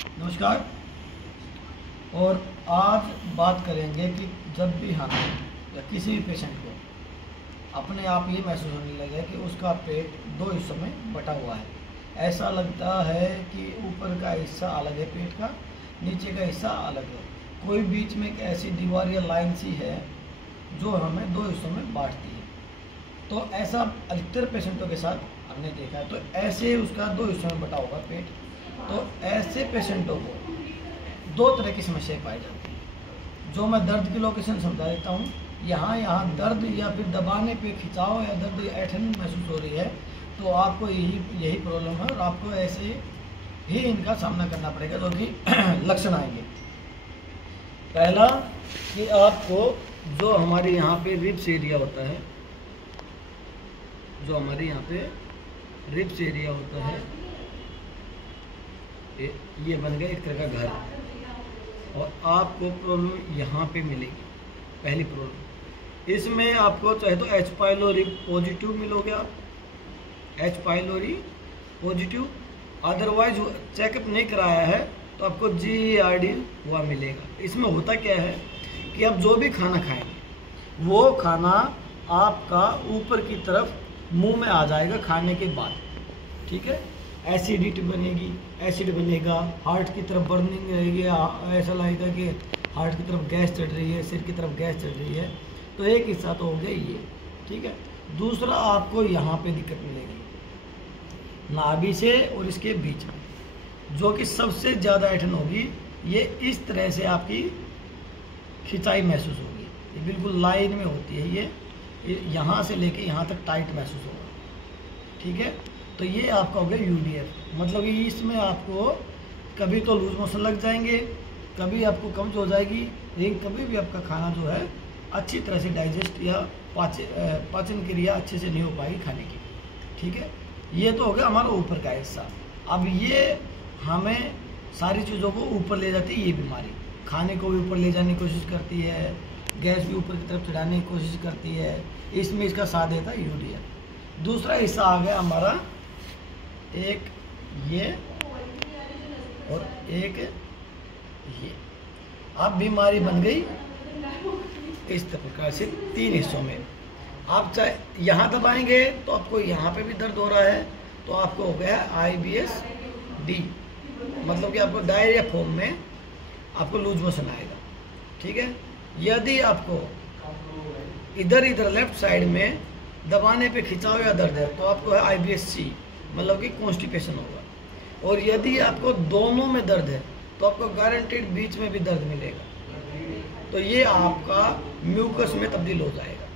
नमस्कार। और आज बात करेंगे कि जब भी हमें या किसी भी पेशेंट को अपने आप ये महसूस होने लगे कि उसका पेट दो हिस्सों में बटा हुआ है, ऐसा लगता है कि ऊपर का हिस्सा अलग है पेट का, नीचे का हिस्सा अलग है, कोई बीच में एक ऐसी दीवार या लाइन सी है जो हमें दो हिस्सों में बांटती है। तो ऐसा अधिकतर पेशेंटों के साथ हमने देखा है। तो ऐसे उसका दो हिस्सों में बटा होगा पेट। तो ऐसे पेशेंटों को दो तरह की समस्याएं पाई जाती हैं, जो मैं दर्द की लोकेशन समझा देता हूँ। यहाँ दर्द या फिर दबाने पे खिंचाव या दर्द या ऐंठन महसूस हो रही है, तो आपको यही प्रॉब्लम है और आपको ऐसे ही इनका सामना करना पड़ेगा, जो कि लक्षण आएंगे। पहला कि आपको जो हमारे यहाँ पे रिब्स एरिया होता है, जो हमारे यहाँ पे रिब्स एरिया होता है, ये बन गया एक तरह का घर, और आपको प्रॉब्लम यहाँ पे मिलेगी। पहली प्रॉब्लम इसमें आपको चाहे तो एच पाइलोरी पॉजिटिव मिलोगे आप, H pylori positive, otherwise checkup नहीं कराया है तो आपको GERD हुआ मिलेगा। इसमें होता क्या है कि आप जो भी खाना खाएंगे वो खाना आपका ऊपर की तरफ मुंह में आ जाएगा खाने के बाद, ठीक है। एसिडिटी बनेगी, एसिड बनेगा, हार्ट की तरफ बर्निंग रहेगी, ऐसा लगेगा कि हार्ट की तरफ गैस चढ़ रही है, सिर की तरफ गैस चढ़ रही है। तो एक हिस्सा तो हो गया ये, ठीक है। दूसरा आपको यहाँ पे दिक्कत मिलेगी नाभि से और इसके बीच में, जो कि सबसे ज़्यादा ऐंठन होगी। ये इस तरह से आपकी खिंचाई महसूस होगी, ये बिल्कुल लाइन में होती है, ये यहाँ से लेके यहाँ तक टाइट महसूस होगा, ठीक है। तो ये आपका हो गया UDF, मतलब कि इसमें आपको कभी तो लूज मोशन लग जाएंगे, कभी आपको कब्ज हो जाएगी, लेकिन कभी भी आपका खाना जो है अच्छी तरह से डाइजेस्ट या पाचन क्रिया अच्छे से नहीं हो पाएगी खाने की, ठीक है। ये तो हो गया हमारा ऊपर का हिस्सा। अब ये हमें सारी चीज़ों को ऊपर ले जाती है, ये बीमारी खाने को भी ऊपर ले जाने की कोशिश करती है, गैस भी ऊपर की तरफ चढ़ाने की कोशिश करती है। इसमें इसका साथ देता है UDF। दूसरा हिस्सा आ गया हमारा, एक ये और एक ये। अब बीमारी बन गई इस प्रकार से तीन हिस्सों में। आप चाहे यहाँ दबाएंगे तो आपको यहाँ पे भी दर्द हो रहा है, तो आपको हो गया IBS-D, मतलब कि आपको डायरिया फॉर्म में आपको लूज मोशन आएगा, ठीक है। यदि आपको इधर लेफ्ट साइड में दबाने पे खिंचाव या दर्द है तो आपको है IBS-C, मतलब कि कॉन्स्टिपेशन होगा। और यदि आपको दोनों में दर्द है तो आपको गारंटेड बीच में भी दर्द मिलेगा, तो ये आपका म्यूकस में तब्दील हो जाएगा।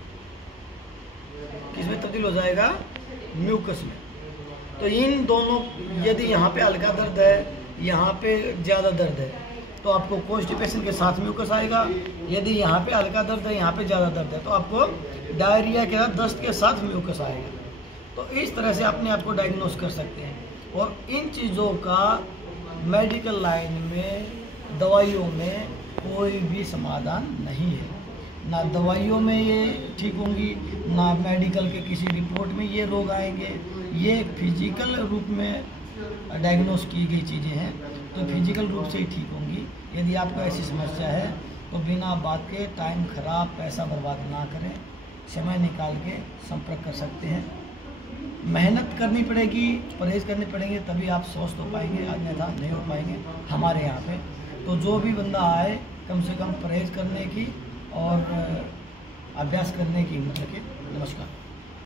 किस में तब्दील हो जाएगा? म्यूकस में। तो इन दोनों, यदि यहाँ पे हल्का दर्द है, यहाँ पे ज़्यादा दर्द है, तो आपको कॉन्स्टिपेशन के साथ म्यूकस आएगा। यदि यहाँ पे हल्का दर्द है, यहाँ पे ज़्यादा दर्द है, तो आपको डायरिया के साथ दस्त के साथ म्यूकस आएगा। तो इस तरह से अपने आप को डायग्नोस कर सकते हैं। और इन चीज़ों का मेडिकल लाइन में, दवाइयों में कोई भी समाधान नहीं है। ना दवाइयों में ये ठीक होंगी, ना मेडिकल के किसी रिपोर्ट में ये रोग आएंगे। ये फिजिकल रूप में डायग्नोस की गई चीज़ें हैं, तो फिजिकल रूप से ही ठीक होंगी। यदि आपको ऐसी समस्या है तो बिना बात के, टाइम खराब, पैसा बर्बाद ना करें, समय निकाल के संपर्क कर सकते हैं। मेहनत करनी पड़ेगी, परहेज़ करनी पड़ेंगे, तभी आप स्वस्थ हो पाएंगे, अन्यथा नहीं हो पाएंगे हमारे यहाँ पे। तो जो भी बंदा आए, कम से कम परहेज़ करने की और अभ्यास करने की हिम्मत रखे। नमस्कार।